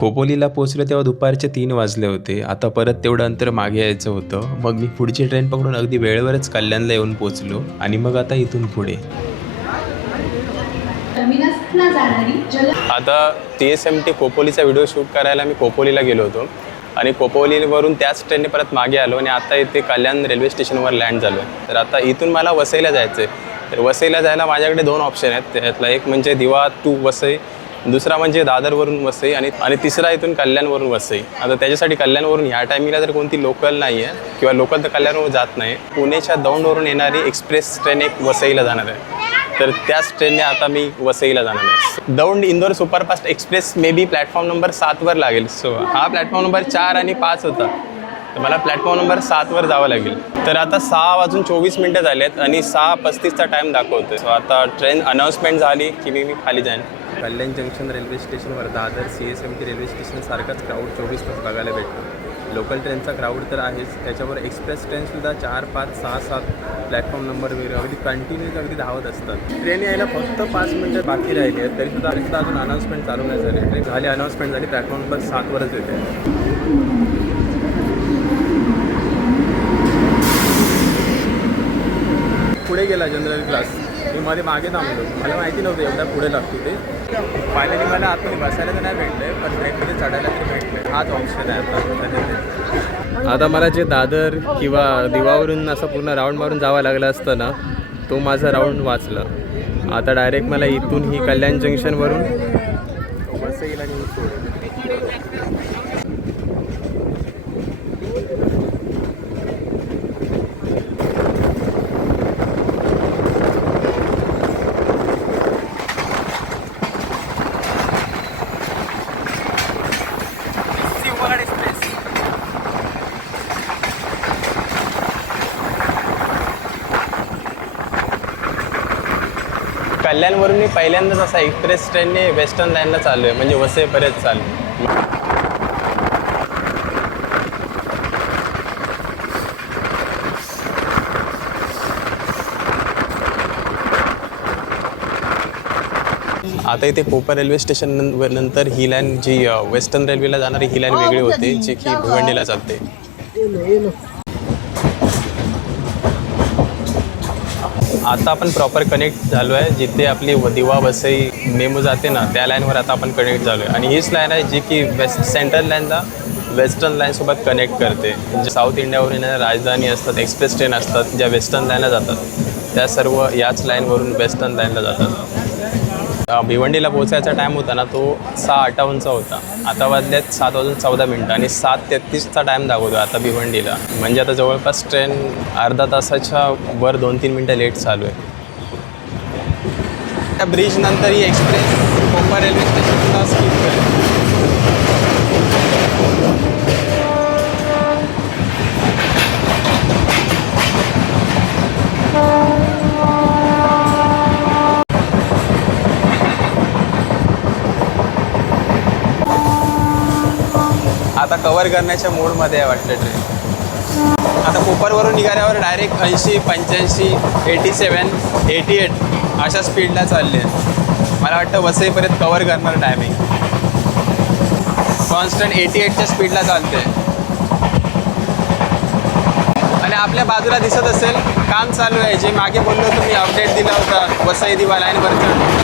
खोपोलीला पोहोचलो तेव्हा दुपारचे 3 वाजले होते. आता परत तेवढं अंतर मागे यायचं होतं. मग मी पुढची ट्रेन पकडून अगदी वेळेवरच कल्याणला येऊन पोहोचलो आणि मग आता इथून पुढे. आता TSMT खोपोलीचा व्हिडिओ शूट करायला मी खोपोलीला गेलो होतो आणि खोपोलीवरून त्याच ट्रेनने परत मागे आलो आणि आता इथे कल्याण रेल्वे स्टेशनवर लँड झालो आहे. तर आता इथून मला वसईला जायचं आहे. तर वसईला जायला माझ्याकडे 2 ऑप्शन आहेत. त्यातला एक म्हणजे दिवा टू वसई, दुसरा म्हणजे दादरवरून वसई आणि तिसरा इथून कल्याणवरून वसई. आता त्याच्यासाठी कल्याणवरून ह्या टायमिंगला तर कोणती लोकल नाही आहे किंवा लोकल तर कल्याणवरून जात नाही. पुण्याच्या दौंडवरून येणारी एक्सप्रेस ट्रेन एक वसईला जाणार आहे. तर त्याच ट्रेनने आता मी वसईला जाणार आहे. Daund Indore superfast express maybe platform number 7वर लागेल. सो हा प्लॅटफॉर्म नंबर 4 आणि 5 होता. तर मला प्लॅटफॉर्म नंबर 7वर जावं लागेल. तर आता 6:24 झाले आहेत आणि 6:35चा टाईम दाखवतो. सो आता ट्रेन अनाऊन्समेंट झाली की मी खाली जाईन. कल्याण जंक्शन रेल्वे स्टेशनवर दादर CSMT रेल्वे स्टेशनसारखाच क्राऊड 24 तास बघायला भेटतो. लोकल ट्रेनचा क्राऊड तर आहेच, त्याच्यावर एक्सप्रेस ट्रेनसुद्धा 4, 5, 6, 7 प्लॅटफॉर्म नंबर वगैरे अगदी कंटिन्यूज अगदी धावत असतात. ट्रेन यायला फक्त 5 मिनटं बाकी राहिली आहेत, तरीसुद्धा अजून अनाऊन्समेंट चालू नाही झाली. ट्रेन झाली, अनाऊन्समेंट झाली, प्लॅटफॉर्म नंबर 7वरच येते. पुढे गेला जनरल क्लास. मी मध्ये मागे थांबलो, मला माहिती नव्हतं एवढ्या पुढे लागतो ते. फायनली मला आतमध्ये बसायला तर नाही भेटलं, पण ट्रेनमध्ये चढायला तरी भेटलं. हाच ऑप्शन आहे आता मला जे दादर किंवा दिवावरून असं पूर्ण राऊंड मारून जावं लागलं असतं ना, तो माझा राऊंड वाचला. आता डायरेक्ट मला इथून ही कल्याण जंक्शनवरून वसईला नेऊन सोड. कल्याणवरून मी पहिल्यांदाच असा एक्सप्रेस ट्रेनने वेस्टर्न लाईनला चाललो आहे, म्हणजे वसईपर्यंत चाललो. आता इथे कोपर रेल्वे स्टेशन नंतर ही लाईन जी वेस्टर्न रेल्वेला जाणारी ही लाईन वेगळी होते, जी की भिवंडीला चालते. आता आपण प्रॉपर कनेक्ट झालो आहे. जिथे आपली दिवा वसई मेमो जाते ना, त्या लाईनवर आता आपण कनेक्ट झालो आहे. आणि हीच लाईन आहे जी की सेंट्रल लाईनला वेस्टर्न लाईनसोबत कनेक्ट करते. म्हणजे साऊथ इंडियावरून येणाऱ्या राजधानी असतात, एक्सप्रेस ट्रेन असतात, ज्या वेस्टर्न लाईनला जातात, त्या सर्व याच लाईनवरून वेस्टर्न लाईनला जातात. भिवंडीला पोहोचायचा टाईम होता ना, तो 6:58चा होता. आता वाजल्यात 7:14 आणि 7:33चा टाईम दाखवतो आता भिवंडीला. म्हणजे आता जवळपास ट्रेन अर्धा तासाच्या वर 2-3 मिनटं लेट चालू आहे. त्या ब्रिजनंतर ही एक्सप्रेस कोपर रेल्वे स्टेशनला स्किप करेल. आता कवर करण्याच्या मूडमध्ये आहे वाटतं ट्रेन. आता कोपरवरून निघाल्यावर डायरेक्ट 80, 85, 87, 88 अशा स्पीडला चालली आहे. मला वाटतं वसईपर्यंत कवर करणार टायमिंग. कॉन्स्टंट 88च्या स्पीडला चालते. आणि आपल्या बाजूला दिसत असेल काम चालू आहे. जे मागे बोललो होतो मी, अपडेट दिला होता वसई दिवा लाईनवरचा.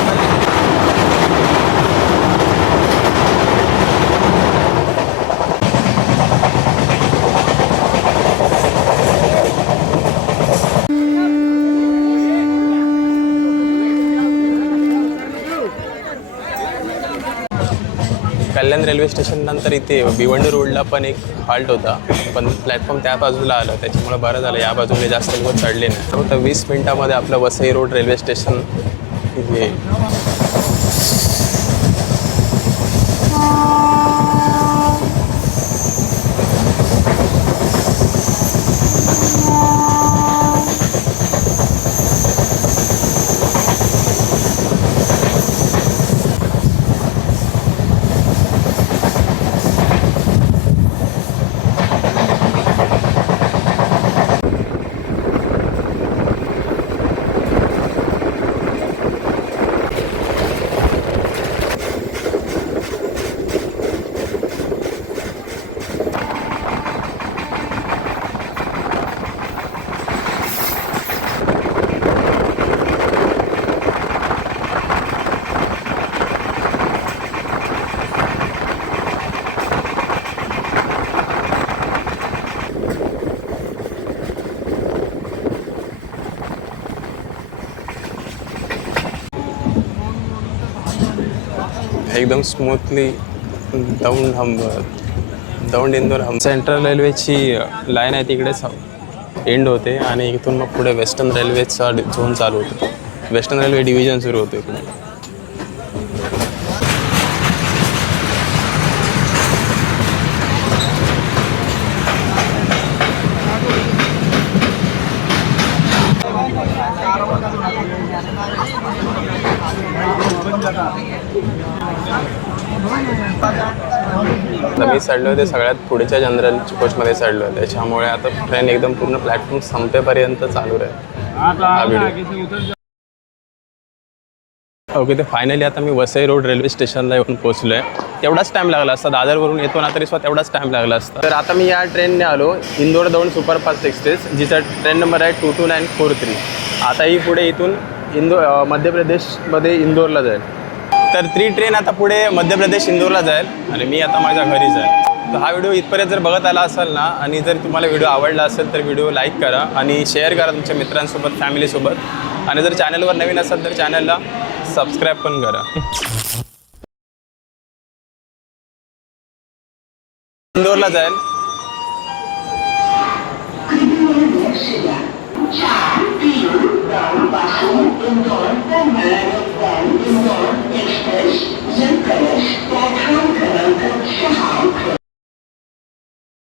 कल्याण रेल्वे स्टेशन नंतर इथे भिवंडी रोडला पण एक हॉल्ट होता, पण प्लॅटफॉर्म त्या बाजूला आलं, त्याच्यामुळे बरं झालं या बाजूने जास्त लोक चढले नाही. तर 20 मिनटामध्ये आपलं वसई रोड रेल्वे स्टेशन येईल. एकदम स्मूथली दौंड इंदोर सेंट्रल रेल्वेची लाईन आहे तिकडेच एंड होते आणि इथून मग पुढे वेस्टर्न रेल्वेचा झोन चालू होतो. वेस्टर्न रेल्वे डिव्हिजन सुरू होतो इकडे. मी चढलो होते सगळ्यात पुढच्या जनरल कोचमध्ये चढलो आहे, त्याच्यामुळे आता ट्रेन एकदम पूर्ण प्लॅटफॉर्म संपेपर्यंत चालू राहील हा व्हिडिओ. ओके, ते फायनली आता मी वसई रोड रेल्वे स्टेशनला येऊन पोहोचलो आहे. तेवढाच टाईम लागला असता, दादरवरून येतो ना तरी सुद्धा तेवढाच टाईम लागला असता. तर आता मी या ट्रेनने आलो इंदोर दौंड सुपरफास्ट एक्सप्रेस, जिचा ट्रेन नंबर आहे 22943. आता ही पुढे इथून मध्य प्रदेशमध्ये इंदोरला जाईल. तर 3 ट्रेन आता पुढे मध्य प्रदेश इंदोरला जाईल आणि मी आता माझ्या घरी जाईल. तर हा व्हिडिओ इथपर्यंत जर बघत आला असेल ना आणि जर तुम्हाला व्हिडिओ आवडला असेल तर व्हिडिओ लाईक करा आणि शेअर करा तुमच्या मित्रांसोबत, फॅमिलीसोबत. आणि जर चॅनलवर नवीन असाल तर चॅनलला सबस्क्राईब पण करा. इंदोरला जाईल. इंदोर